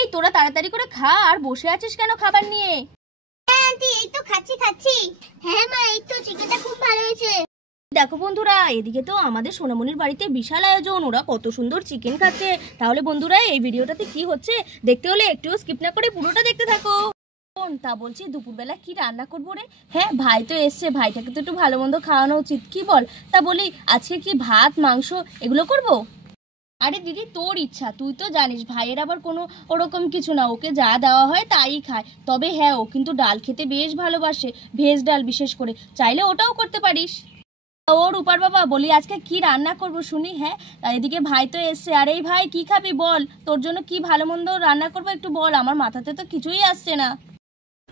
এই তোরা তাড়াতাড়ি করে খা, আর বসে আছিস কেন খাবার নিয়ে? হ্যাঁ আন্টি, এই তো খাচ্ছি। হ্যাঁ মা, এই তো চিকেনটা খুব ভালো হয়েছে। দেখো বন্ধুরা, এদিকে তো আমাদের সোনামণির বাড়িতে বিশাল আয়োজন, ওরা কত সুন্দর চিকেন খাচ্ছে। তাহলে বন্ধুরা, এই ভিডিওটাতে কি হচ্ছে দেখতে হলে একটুও স্কিপ না করে পুরোটা দেখতে থাকো। তা বলছি, দুপুরবেলা কি রান্না করবো রে? হ্যাঁ, ভাই তো এসছে, ভাইটাকে তো একটু ভালো মন্দ খাওয়ানো উচিত, কি বল? তা বলি, আজকে কি ভাত মাংস এগুলো করব? আরে দিদি, তোর ইচ্ছা, তুই তো জানিস ভাইয়ের আবার কোনো ওরকম কিছু না, ওকে যা দেওয়া হয় তাই খায়। তবে হ্যাঁ, ও কিন্তু ডাল খেতে বেশ ভালোবাসে, ভেজ ডাল বিশেষ করে, চাইলে ওটাও করতে পারিস। ওর রূপার বাবা, বলি আজকে কি রান্না করব শুনি। হ্যাঁ, এদিকে ভাই তো এসছে। আর এই ভাই, কি খাবি বল? তোর জন্য কি ভালো মন্দ রান্না করবো একটু বল, আমার মাথাতে তো কিছুই আসছে না।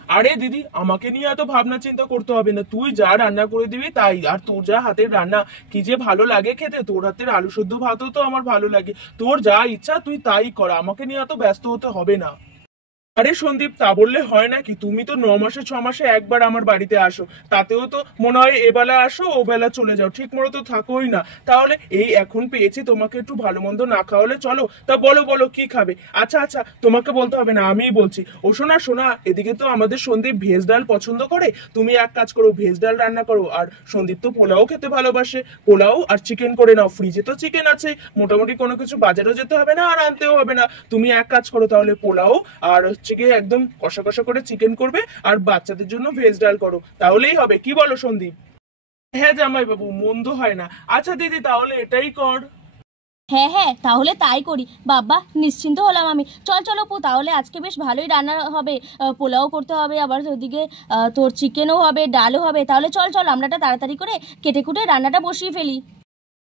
আরে দিদি, আমাকে নিয়ে এত ভাবনা চিন্তা করতে হবে না, তুই যা রান্না করে দিবি তাই। আর তোর যা হাতের রান্না কি যে ভালো লাগে খেতে, তোর হাতের আলু সেদ্ধ ভাতও তো আমার ভালো লাগে। তোর যা ইচ্ছা তুই তাই কর, আমাকে নিয়ে এত ব্যস্ত হতে হবে না। আরে সন্দীপ, তা বললে হয় নাকি? তুমি তো 9 মাসে 6 মাসে একবার আমার বাড়িতে আসো, তাতেও তো মনে হয় এবেলা আসো ও বেলা চলে যাও, ঠিক মতো তো থাকোই না। তাহলে এই এখন পেয়েছি তোমাকে একটু ভালো মন্দ না খাওয়ালে চলো? তা বলো বলো কি খাবে? আচ্ছা আচ্ছা, তোমাকে বলতে হবে না, আমিই বলছি। ও শোনা শোনা, এদিকে তো আমাদের সন্দীপ ভেজ ডাল পছন্দ করে, তুমি এক কাজ করো, ভেজ ডাল রান্না করো। আর সন্দীপ তো পোলাও খেতে ভালোবাসে, পোলাও আর চিকেন করে নাও, ফ্রিজে তো চিকেন আছে, মোটামুটি কোনো কিছু বাজারেও যেতে হবে না আর আনতেও হবে না। তুমি এক কাজ করো তাহলে, পোলাও আর একদম কষা কষা করে চিকেন করবে, আর বাচ্চাদের জন্য ভেজ ডাল করো, তাহলেই হবে। কি বলো সন্দীপ? হ্যাঁ জামাই বাবু, মন্দ হয় না। আচ্ছা দিদি, তাহলে এটাই কর। হ্যাঁ হ্যাঁ, তাহলে তাই করি। বাবা, নিশ্চিন্ত হলাম আমি। চল চল অপু, তাহলে আজকে বেশ ভালোই রান্না হবে। পোলাও করতে হবে, আবার ওদিকে তোর চিকেনও হবে, ডালও হবে। তাহলে চল চল, আমরাটা তাড়াতাড়ি করে কেটে কুটে রান্নাটা বসিয়ে ফেলি।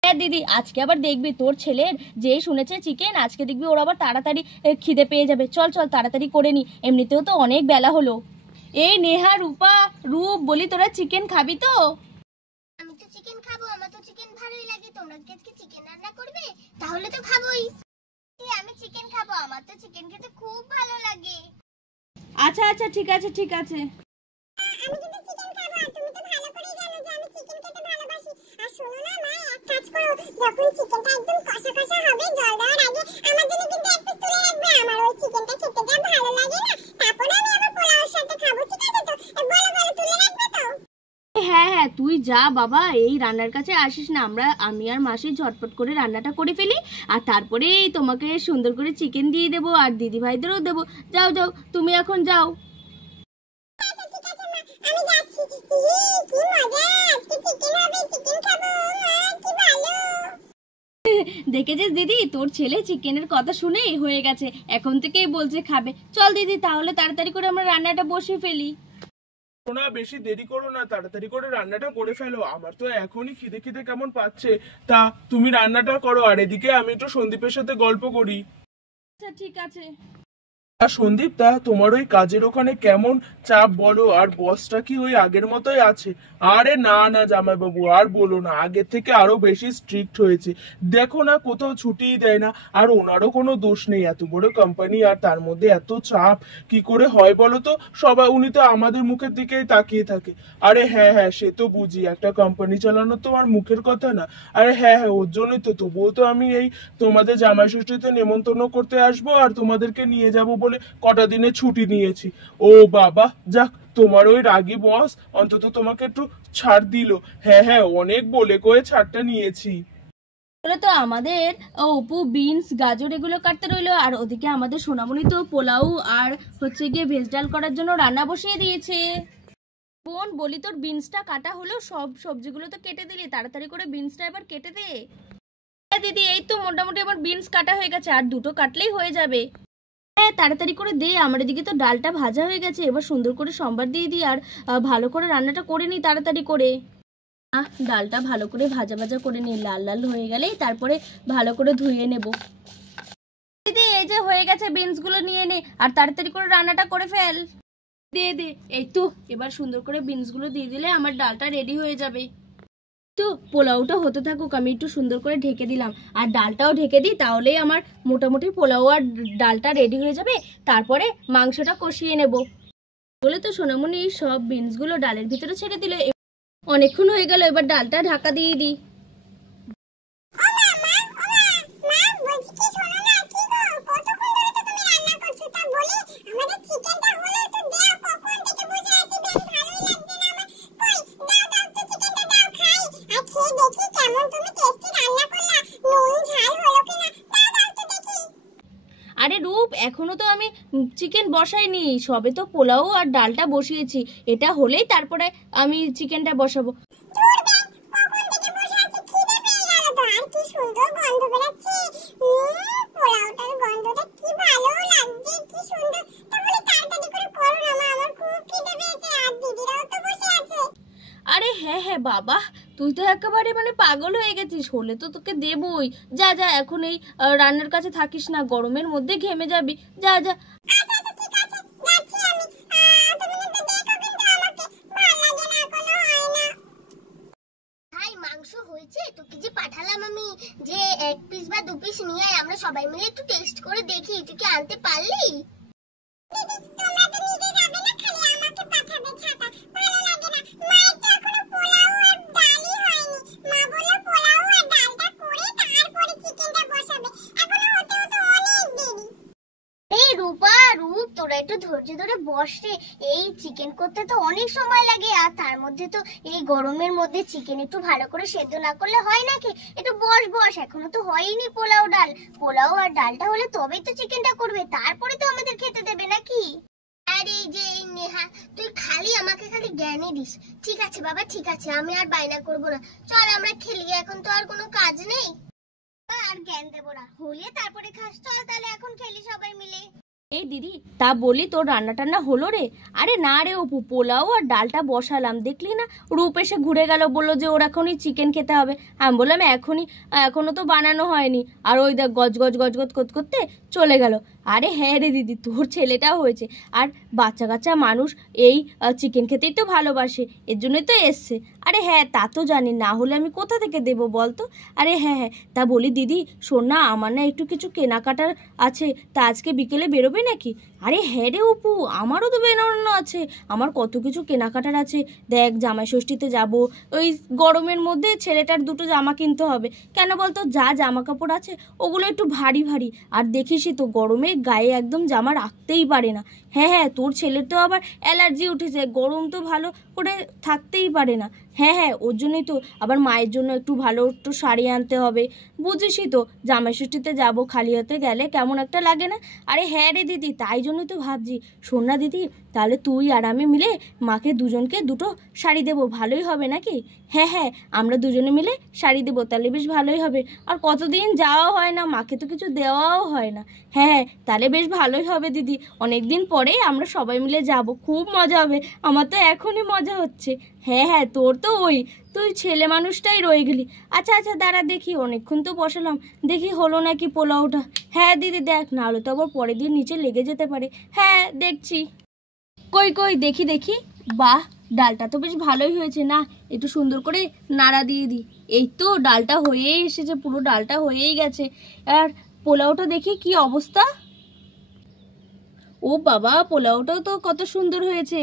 হ্যাঁ দিদি, আজকে আবার দেখবি তোর ছেলের যেই শুনেছে চিকেন, আজকে দেখবি ওর আবার তাড়াতাড়ি খিদে পেয়ে যাবে। চল চল, তাড়াতাড়ি করে নি, এমনিতেও তো অনেক বেলা হলো। এই নেহা, রূপা, রূপ, বলি তোরা চিকেন খাবি তো? আমি তো চিকেন খাবো, আমার তো চিকেন ভালোই লাগে। তোমরা কি আজকে চিকেন রান্না করবে? তাহলে তো খাবোই। আমি চিকেন খাবো, আমার তো চিকেন খেতে খুব ভালো লাগে। আচ্ছা আচ্ছা, ঠিক আছে ঠিক আছে। আমি কিন্তু চিকেন খাবো, আর তুমি তো ভালো করেই জানো যে আমি চিকেন খেতে ভালোবাসি। আর শোনো না মা, এক কাজ করো, যখন চিকেনটা একদম কষা কষা হবে, জল দেওয়ার আগে আমার জন্য কিন্তু এক পিস তুলে রাখবে। আমার ওই চিকেনটা খেতে যা ভালো লাগে না, তারপরে আমি আবার পোলাওর সাথে খাবো, ঠিক আছে তো? বলো বলো, তুলে রাখবে তো? হ্যাঁ হ্যাঁ, তুই যা বাবা, এই রান্নার কাছে আসিস না, আমি আর মাসি ঝটপট করে রান্নাটা করে ফেলি, আর তারপরেই তোমাকে সুন্দর করে চিকেন দিয়ে দেবো, আর দিদি ভাইদেরও দেবো। যাও যাও, তুমি এখন যাও। আমি যাচ্ছি। কি মজা, আজকে চিকেন হবে, চিকেন খাবো, কি ভালো। দেখেছিস দিদি, তোর ছেলে চিকেনের কথা শুনেই হয়ে গেছে, এখন থেকেই বলছে খাবে। চল দিদি, তাহলে তাড়াতাড়ি করে আমরা রান্নাটা বসিয়ে ফেলি। না, বেশি দেরি করো না, তাড়াতাড়ি করে রান্নাটা করে ফেলো, আমার তো এখনই খিদে খিদে কেমন পাচ্ছে। তা তুমি রান্নাটা করো, আর এদিকে আমি একটু সন্দীপের সাথে গল্প করি। আচ্ছা ঠিক আছে। আর সন্দীপ, তা তোমার ওই কাজের ওখানে কেমন চাপ বলো? আর বসটা কি ওই আগের মতোই আছে? আরে না না জামাইবাবু, আর বলো না, আগের থেকে আরো বেশি স্ট্রিক্ট হয়েছে। দেখো না, কোথাও ছুটিই দেয় না। আর ওনারও কোনো দোষ নেই, এত বড় কোম্পানি আর তার মধ্যে এত চাপ কি করে হয় বলো তো? সবাই, উনি তো আমাদের মুখের দিকেই তাকিয়ে থাকে। আরে হ্যাঁ হ্যাঁ, সে তো বুঝি, একটা কোম্পানি চালানো তো আর মুখের কথা না। আরে হ্যাঁ হ্যাঁ, ওর জন্যই তো, তবুও তো আমি এই তোমাদের জামাই ষষ্ঠীতে নেমন্তন্ন করতে আসবো আর তোমাদেরকে নিয়ে যাব বলে কটা দিনে ছুটি নিয়েছি। ও বাবা, যাক, তোমার ওই রাগী বস অন্তত তোমাকে একটু ছাড় দিল। হ্যাঁ হ্যাঁ, অনেক বলে কয়ে ছাড়টা নিয়েছি। তো আমাদের অপু বিনস গাজর এগুলো কাটতে রইলো, আর ওদিকে আমাদের সোনামণি তো পোলাও আর হচ্ছে গিয়ে ভেজ ডাল করার জন্য রান্না বসিয়ে দিয়েছে। বোন, বলি তোর বিনসটা কাটা হলো? সব সবজিগুলো তো কেটে দিলি, তাড়াতাড়ি করে বিনসটা এবার কেটে দে। হ্যাঁ দিদি, এই তো মোটামুটি আমার বিনস কাটা হয়ে গেছে, আর দুটো কাটলেই হয়ে যাবে। হ্যাঁ, তাড়াতাড়ি করে দে, আমার এদিকে তো ডালটা ভাজা হয়ে গেছে, এবার সুন্দর করে সম্বার দিয়ে দিই, আর ভালো করে রান্নাটা করে নিই তাড়াতাড়ি করে। ডালটা ভালো করে ভাজা ভাজা করে নিই, লাল লাল হয়ে গেলেই তারপরে ভালো করে ধুয়ে নেব। দিদি, এই যে হয়ে গেছে, বিনসগুলো নিয়ে নে আর তাড়াতাড়ি করে রান্নাটা করে ফেল। দিয়ে দে, এই তো, এবার সুন্দর করে বিনসগুলো দিয়ে দিলে আমার ডালটা রেডি হয়ে যাবে। তো পোলাওটা হতে থাকুক, আমি একটু সুন্দর করে ঢেকে দিলাম, আর ডালটাও ঢেকে দিই, তাহলেই আমার মোটামুটি পোলাও আর ডালটা রেডি হয়ে যাবে। তারপরে মাংসটা কষিয়ে নেব। বলে তো সোনামণি সব বিনসগুলো ডালের ভিতরে ছেড়ে দিলে, অনেকক্ষণ হয়ে গেল, এবার ডালটা ঢাকা দিয়ে দিই। মা বলছি কি, শোনো না, কি গো, কতক্ষণ ধরে তো তুমি রান্না করছো, আরে রূপ, এখনো তো আমি চিকেন বসাইনি, সবে তো পোলাও আর ডালটা বসিয়েছি। এটা হলেই তারপরে আমি চিকেনটা বসাবো। কি সুন্দর গন্ধ বেরোচ্ছে, পোলাওটার গন্ধটা কি ভালো লাগছে, কি সুন্দর। তাহলে তাড়াতাড়ি করে করো না মা, আমার খুব খিদে পেয়েছে, আর দিদিরাও তো বসে আছে। আরে হ্যাঁ হ্যাঁ বাবা, তুই তো একেবারে মানে পাগল হয়ে গেছিস, হলে তো তোকে দেবই। যা যা, এখন এই রান্নার কাছে থাকিস না, গরমের মধ্যে ঘেমে যাবি। যা যা। আচ্ছা আচ্ছা ঠিক আছে, যাচ্ছি আমি। তুমি কিন্তু দেখো, কিন্তু আমাকে ভালো লাগে না, এখনো হয় না। ভাই মাংস হয়েছে, তোকে যে পাঠালাম আমি যে 1 পিস বা 2 পিস নিয়ে আয়, আমরা সবাই মিলে একটু টেস্ট করে দেখি। তুই কি আনতে পারলি? দিদি তোমরা তো নিজে যাবে না, খালি আমাকে পাঠাবে ছাতা, ভালো লাগে না। মায়ের তো এখনো পোলাও আর ডালই হয়নি, মা বললো পোলাও আর ডালটা করে তারপরে চিকেনটা বসাবে, এখনো হতে হতে অনেক দেরি। এই রূপা, রূপ তোরা একটু ধৈর্য ধরে বস রে। এই চিকেন করতে তো অনেক সময় লাগে, আর তার মধ্যে তো এই গরমের মধ্যে চিকেন একটু ভালো করে সেদ্ধ না করলে হয় নাকি? একটু বস বস, এখনো তো হয়নি পোলাও ডাল। পোলাও আর ডালটা হলে তবেই তো চিকেনটা করবে, তারপরে তো আমাদের খেতে দেবে নাকি? আরে যে এই নেহা, তুই খালি আমাকে খালি জ্ঞানই দিস। ঠিক আছে বাবা, ঠিক আছে, আমি আর বায়না করবো না। চল আমরা খেলি, এখন তো আর কোনো কাজ নেই। আর জ্ঞান দেবো না, হলে তারপরে খাস। চল তাহলে এখন খেলি সবাই মিলে। এই দিদি, তা বলি তোর রান্না টান্না হলো রে? আরে না রে অপু, পোলাও আর ডালটা বসালাম, দেখলি না রূপ এসে ঘুরে গেল, বললো যে ওর এখনই চিকেন খেতে হবে। আমি বললাম এখনো তো বানানো হয়নি, আর ওই দেখ গজ গজ গজ গজ করতে চলে গেল। আরে হ্যাঁ রে দিদি, তোর ছেলেটাও হয়েছে, আর বাচ্চা কাচ্চা মানুষ এই চিকেন খেতেই তো ভালোবাসে, এর জন্যই তো এসছে। আরে হ্যাঁ, তা তো জানি, না হলে আমি কোথা থেকে দেবো বলতো? আরে হ্যাঁ হ্যাঁ, তা বলি দিদি শোন না, আমার না একটু কিছু কেনাকাটার আছে, তা আজকে বিকেলে বেরোবে নাকি? আরে হ্যাঁ রে অপু, আমারও তো বেরোনো আছে, আমার কত কিছু কেনাকাটার আছে। দেখ, জামাই ষষ্ঠীতে যাব, ওই গরমের মধ্যে ছেলেটার 2টো জামা কিনতে হবে। কেন বলতো, যা জামা কাপড় আছে ওগুলো একটু ভারী ভারী, আর দেখিসই তো গরমে গায়ে একদম জামা রাখতেই পারে না। হ্যাঁ হ্যাঁ, তোর ছেলের তো আবার অ্যালার্জি উঠেছে, গরম তো ভালো করে থাকতেই পারে না। হ্যাঁ হ্যাঁ, ওর জন্যই তো আবার মায়ের জন্য একটু ভালো একটু শাড়ি আনতে হবে। বুঝিসই তো, জামাই ষষ্ঠীতে যাবো, খালি হাতে গেলে কেমন একটা লাগে না? আরে হ্যাঁ রে দিদি, তাই জন্যই তো ভাবছি। শোন না দিদি, তাহলে তুই আর আমি মিলে মাকে দুজনকে 2টো শাড়ি দেবো, ভালোই হবে নাকি? হ্যাঁ হ্যাঁ, আমরা দুজনে মিলে শাড়ি দেবো, তাহলে বেশ ভালোই হবে। আর কতদিন যাওয়া হয় না, মাকে তো কিছু দেওয়াও হয় না। হ্যাঁ হ্যাঁ, তাহলে বেশ ভালোই হবে দিদি, অনেক দিন পরে আমরা সবাই মিলে যাব, খুব মজা হবে। আমার তো এখনই মজা হচ্ছে। হ্যাঁ হ্যাঁ, তোর তো তুই ছেলে মানুষটাই রয়ে গেলি। আচ্ছা আচ্ছা, দাঁড়া দেখি, অনেকক্ষণ তো বসালাম, দেখি হলো নাকি পোলাওটা। হ্যাঁ দিদি দেখ, নাহলে তো আবার পরের দিন নিচে লেগে যেতে পারে। হ্যাঁ দেখছি, কই কই দেখি দেখি। বাহ, ডালটা তো বেশ ভালোই হয়েছে। না, একটু সুন্দর করে নাড়া দিয়ে দিই। এই তো ডালটা হয়েই এসেছে, পুরো ডালটা হয়েই গেছে। আর পোলাওটা দেখি কি অবস্থা। ও বাবা, পোলাওটাও তো কত সুন্দর হয়েছে।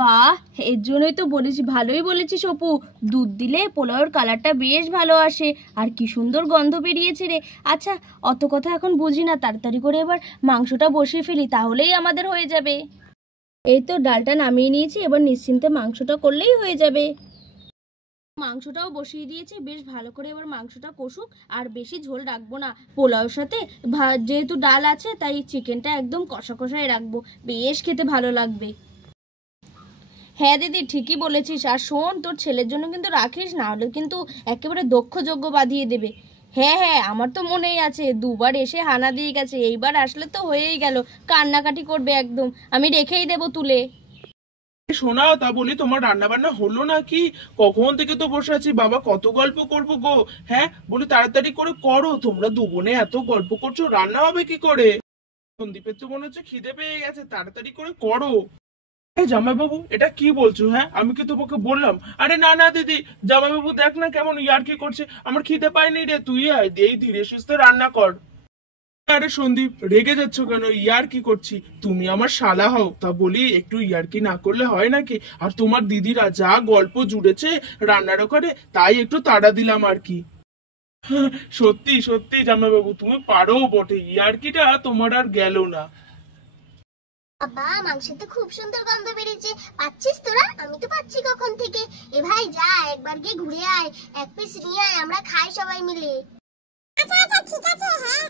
বাহ, এর জন্যই তো বলেছি, ভালোই বলেছিস অপু, দুধ দিলে পোলাওর কালারটা বেশ ভালো আসে, আর কি সুন্দর গন্ধ বেরিয়েছে রে। আচ্ছা, অত কথা এখন বুঝি না, তাড়াতাড়ি করে এবার মাংসটা বসিয়ে ফেলি, তাহলেই আমাদের হয়ে যাবে। এই তো ডালটা নামিয়ে নিয়েছি, এবার নিশ্চিন্তে মাংসটা করলেই হয়ে যাবে। মাংসটাও বসিয়ে দিয়েছি, বেশ ভালো করে এবার মাংসটা কষুক, আর বেশি ঝোল রাখবো না। পোলাওর সাথে যেহেতু ডাল আছে, তাই চিকেনটা একদম কষা কষাই রাখবো, বেশ খেতে ভালো লাগবে। হ্যাঁ দিদি, ঠিকই বলেছিস। আর শোন, তোর ছেলের জন্য কিন্তু রাখিস, না হলে কিন্তু একেবারে দক্ষযজ্ঞ বাঁধিয়ে দেবে। হ্যাঁ হ্যাঁ, আমার তো মনেই আছে, 2বার এসে হানা দিয়ে গেছে, এইবার আসলে তো হয়েই গেল, কান্নাকাটি করবে একদম, আমি রেখেই দেবো তুলে। শোনা, তা বলি তোমার রান্না বান্না হলো নাকি? কখন থেকে তো বসে আছি বাবা, কত গল্প করবো গো। হ্যাঁ বলি, তাড়াতাড়ি করে করো, তোমরা 2 বোনে এত গল্প করছো, রান্না হবে কি করে? সন্দীপের তো মনে হচ্ছে খিদে পেয়ে গেছে, তাড়াতাড়ি করে করো। জামাইবাবু, এটা কি বলছো? হ্যাঁ, আমি কি তোমাকে বললাম? আরে না না দিদি, জামাইবাবু দেখ না কেমন ইয়ার্কি করছে, আমার খিদে পায়নি রে, তুই আয়, এই ধীরে সুস্থে রান্না কর। আরে সন্দীপ, রেগে যাচ্ছ কেন? ইয়ার্কি করছি, তুমি আমার শালা হও, তা বলি একটু ইয়ার্কি না করলে হয় নাকি? আর তোমার দিদিরা যা গল্প জুড়েছে রান্নার ওখানে, তাই একটু তাড়া দিলাম আর কি। সত্যি সত্যি জামাইবাবু, তুমি পারো বটে, ইয়ার্কিটা তোমার আর গেল না। বাবা, মাংসতে খুব সুন্দর গন্ধ বেরিয়েছে, পাচ্ছিস তোরা? আমি তো পাচ্ছি কখন থেকে। এ ভাই যা, একবার গিয়ে ঘুরে আয়, 1 পিস নিয়ে আয়, আমরা খাই সবাই মিলে। আচ্ছা আচ্ছা ঠিক আছে। হ্যাঁ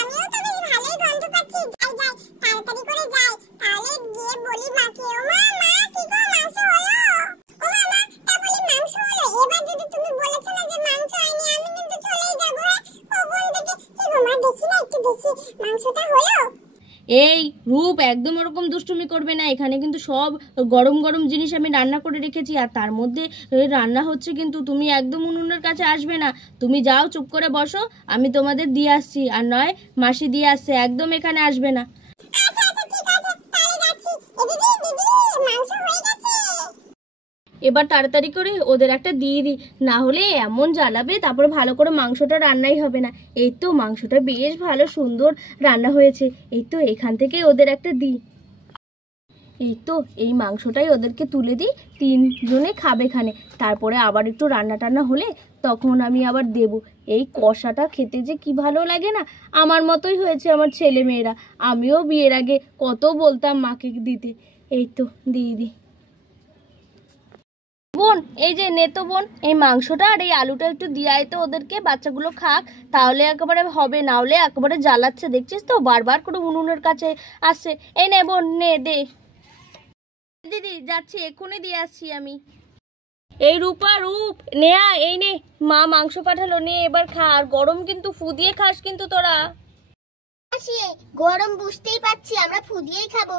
আমিও তো বেশ ভালোই গন্ধ পাচ্ছি। যাই যাই তাড়াতাড়ি করে যাই, তাহলে গিয়ে বলি মাকে, ও মা মা কি গো মাংস হলো? ও মা তা বলি মাংস হলো? এবার যদি তুমি বলেছো না যে মাংস হয়নি আমি কিন্তু চলেই যাবো। ও বোন দেখি কি গো মা, দেখি না একটু দেখি মাংসটা হলো? এই রূপ, একদম ওরকম দুষ্টুমি করবে না। এখানে কিন্তু সব গরম গরম জিনিস আমি রান্না করে রেখেছি, আর তার মধ্যে রান্না হচ্ছে, কিন্তু তুমি একদম উনুনের কাছে আসবে না। তুমি যাও, চুপ করে বসো, আমি তোমাদের দিয়ে আসছি, আর নয় মাসি দিয়ে আসছে, একদম এখানে আসবে না। আচ্ছা আচ্ছা ঠিক আছে, তাহলে যাচ্ছি। এ দিদি দিদি মাংস হয়ে গেছে। এবার তাড়াতাড়ি করে ওদের একটা দিয়ে দিই, না হলে এমন জ্বালাবে, তারপর ভালো করে মাংসটা রান্নাই হবে না। এই তো মাংসটা বেশ ভালো সুন্দর রান্না হয়েছে। এই তো এখান থেকে ওদের একটা দিই। এই তো এই মাংসটাই ওদেরকে তুলে দিই, 3 জনে খাবে খানে। তারপরে আবার একটু রান্না টান্না হলে তখন আমি আবার দেব। এই কষাটা খেতে যে কি ভালো লাগে না, আমার মতোই হয়েছে আমার ছেলে মেয়েরা। আমিও বিয়ের আগে কত বলতাম মাকে দিতে। এই তো দিয়ে দিই। বোন এই যে নে তো বোন, এই মাংসটা আর এই আলুটা একটু দিয়ে আয় তো ওদেরকে, বাচ্চাগুলো খাক, তাহলে একেবারে হবে, না হলে একেবারে জ্বালাচ্ছে, দেখছিস তো বারবার করে উনুনের কাছে আসছে। এই নে বোন নে, দে। দিদি যাচ্ছি, এক্ষুনি দিয়ে আসছি আমি। এই রূপা রূপ নেয়া, এই নে মা মাংস পাঠালো, নে এবার খা, আর গরম কিন্তু ফু দিয়ে খাস কিন্তু তোরা। আসি গরম বুঝতেই পারছি, আমরা ফুদিয়েই খাবো।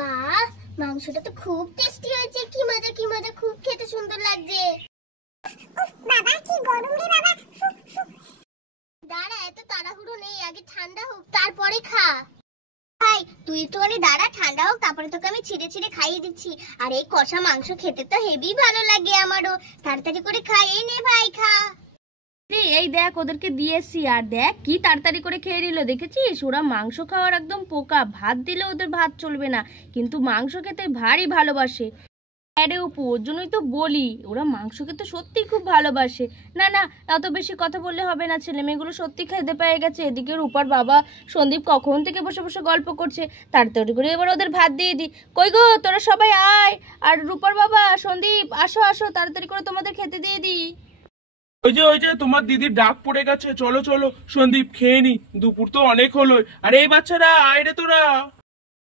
বাহ মাংসটা তো খুব টেস্টি হয়েছে, কি মজা কি মজা, খুব খেতে সুন্দর লাগছে। বাবা কি গরম রে বাবা। দাঁড়া এত তাড়াহুড়ো নেই, আগে ঠান্ডা হোক তারপরে খা। ভাই তুই একটুখানি দাঁড়া, ঠান্ডা হোক তারপরে তোকে আমি ছিঁড়ে ছিঁড়ে খাইয়ে দিচ্ছি। আর এই কষা মাংস খেতে তো হেভি ভালো লাগে আমারও, তাড়াতাড়ি করে খাই। এই নে ভাই খা। এই দেখ ওদেরকে দিয়েছি, আর দেখ কি তাড়াতাড়ি করে খেয়ে নিল, দেখেছিস? ওরা মাংস খাওয়ার একদম পোকা, ভাত দিলে ওদের ভাত চলবে না, কিন্তু মাংস খেতে ভারী ভালোবাসে। আরে অপু, ওর জন্যই তো বলি, ওরা মাংস খেতে সত্যি খুব ভালোবাসে। না না এত বেশি কথা বললে হবে না, ছেলে মেয়েগুলো সত্যি খেতে পেয়ে গেছে। এদিকে রূপার বাবা সন্দীপ কখন থেকে বসে বসে গল্প করছে, তাড়াতাড়ি করে এবার ওদের ভাত দিয়ে দিই। কই গো তোরা সবাই আয়, আর রূপার বাবা সন্দীপ আসো আসো, তাড়াতাড়ি করে তোমাদের খেতে দিয়ে দিই। ওই যে তোমার দিদির ডাক পড়ে গেছে, চলো চলো সন্দীপ খেয়ে নি, দুপুর তো অনেক হলো। আরে এই বাচ্চারা আয় রে তোরা।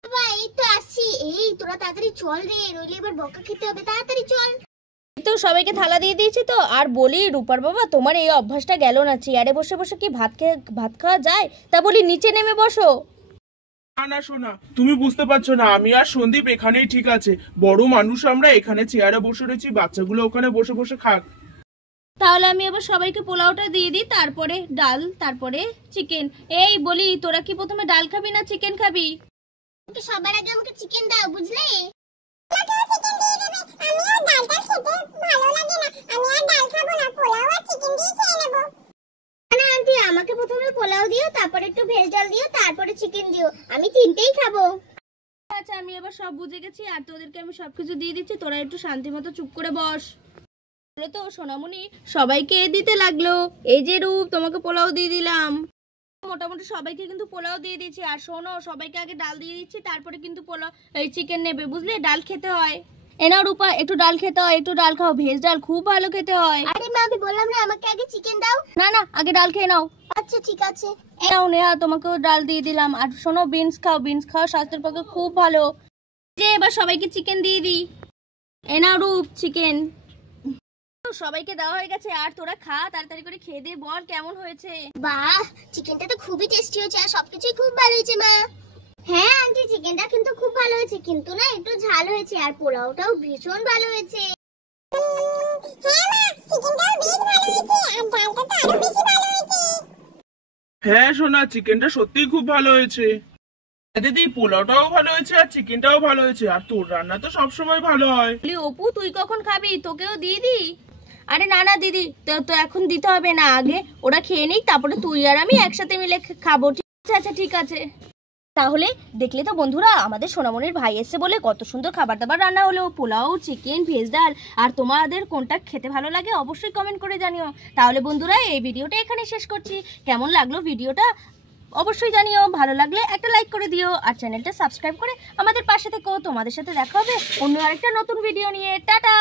বাবা এই তো আসছি। এই তোরা তাড়াতাড়ি চল রে, নইলে এবার বকা খেতে হবে, তাড়াতাড়ি চল। তো সবাইকে থালা দিয়ে দিয়েছি তো। আর বলি রূপার বাবা, তোমার এই অভ্যাসটা গেল না, চেয়ারে বসে বসে কি ভাত খাওয়া যায়? তা বলি নিচে নেমে বসো। না না শোনা, তুমি বুঝতে পারছো না, আমি আর সন্দীপ এখানেই ঠিক আছে। বড় মানুষ আমরা, এখানে চেয়ারে বসে রয়েছি, বাচ্চাগুলো ওখানে বসে বসে খাক। তাহলে আমি আবার সবাইকে পোলাওটা দিয়ে দিই, তারপরে ডাল, তারপরে চিকেন। এই বলি তোরা কি প্রথমে ডাল খাবি না চিকেন খাবি? সবার আগে আমাকে চিকেন দাও, বুঝলে? আমিও ডালটা খেতে ভালো লাগে না, আমি আর ডাল খাবো না, পোলাও আর চিকেন দিয়ে খেয়ে নেবো। না আন্টি আমাকে প্রথমে পোলাও দিও, তারপরে একটু ভেজ ডাল দিও, তারপরে চিকেন দিও, আমি তিনটেই খাবো। আচ্ছা আমি এবার সব বুঝে গেছি, আর তোদেরকে আমি সবকিছু দিয়ে দিচ্ছি, তোরা একটু শান্তি মতো চুপ করে বস। তো সোনামণি সবাইকে দিতে লাগলো। এই যে রূপ, তোমাকে পোলাও দিয়ে দিলাম। মোটামুটি সবাইকে কিন্তু পোলাও দিয়ে দিচ্ছি। আর শোনো, সবাইকে আগে ডাল দিয়ে দিচ্ছি, তারপরে কিন্তু পোলাও এই চিকেন নেবে, বুঝলে? ডাল খেতে হয়। এনাও রূপা একটু ডাল খেতে হয়, একটু ডাল খাও, ভেজ ডাল খুব ভালো খেতে হয়। আরে মা আমি বললাম না আমাকে আগে চিকেন দাও। না না আগে ডাল খেয়ে নাও। আচ্ছা ঠিক আছে। নাও নেহা, তোমাকেও ডাল দিয়ে দিলাম। আর শোনো বিনস খাও, বিনস খাওয়া স্বাস্থ্যের পক্ষে খুব ভালো। যে এবার সবাইকে চিকেন দিয়ে দিই। এনাও রূপ চিকেন সবাইকে দেওয়া হয়ে গেছে। আর তোরা খা, তাড়াতাড়ি করে খেয়ে দে, বল কেমন হয়েছে। বাহ চিকেনটা তো খুবই টেস্টি হয়েছে, আর সবকিছুই খুব ভালো হয়েছে মা। হ্যাঁ আন্টি চিকেনটা কিন্তু খুব ভালো হয়েছে, কিন্তু না একটু ঝাল হয়েছে, আর পোলাওটাও ভীষণ ভালো হয়েছে। হ্যাঁ মা চিকেনটাও বেশ ভালো হয়েছে, আর ডালটা তো আরো বেশি ভালো হয়েছে। হ্যাঁ সোনা, চিকেনটা সত্যিই খুব ভালো হয়েছে। দিদি পোলাওটাও ভালো হয়েছে, আর চিকেনটাও ভালো হয়েছে, আর তোর রান্না তো সবসময় ভালো হয়। অপু তুই কখন খাবি? তোকেও দিয়ে দি। আরে না না দিদি, তো এখন দিতে হবে না, আগে ওরা খেয়ে নিক, তারপরে তুই আর আমি একসাথে মিলে খাবো। ঠিক আছে? আচ্ছা ঠিক আছে। তাহলে দেখলে তো বন্ধুরা, আমাদের সোনামণির ভাই এসছে বলে কত সুন্দর খাবার দাবার রান্না হলো, পোলাও, চিকেন, ভেজ ডাল। আর তোমাদের কোনটা খেতে ভালো লাগে অবশ্যই কমেন্ট করে জানিও। তাহলে বন্ধুরা এই ভিডিওটা এখানে শেষ করছি। কেমন লাগলো ভিডিওটা অবশ্যই জানিও, ভালো লাগলে একটা লাইক করে দিও, আর চ্যানেলটা সাবস্ক্রাইব করে আমাদের পাশে থেকো। তোমাদের সাথে দেখা হবে অন্য আরেকটা নতুন ভিডিও নিয়ে। টাটা।